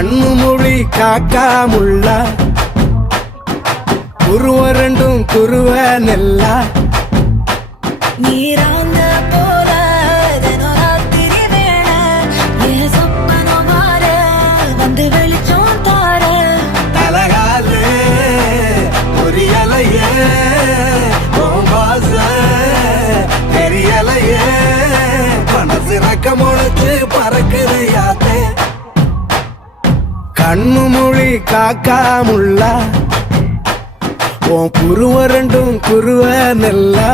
கண்ணு மொழி காக்கா முள்ளா குருவ ரெண்டும் குருவ நெல்லா நீராங்க போல தினராத்திரி வேளை என் சொப்பனம் மாற வந்து வெளிச்சம் தார தலகாலே புரியலையே பாச தெரியலையே மனசு ரக்க முளைச்சு பறக்குது யாத்தே கண்ணு மொழி காக்கா முள்ளா உன் குருவ ரெண்டும் குருவ நெல்லா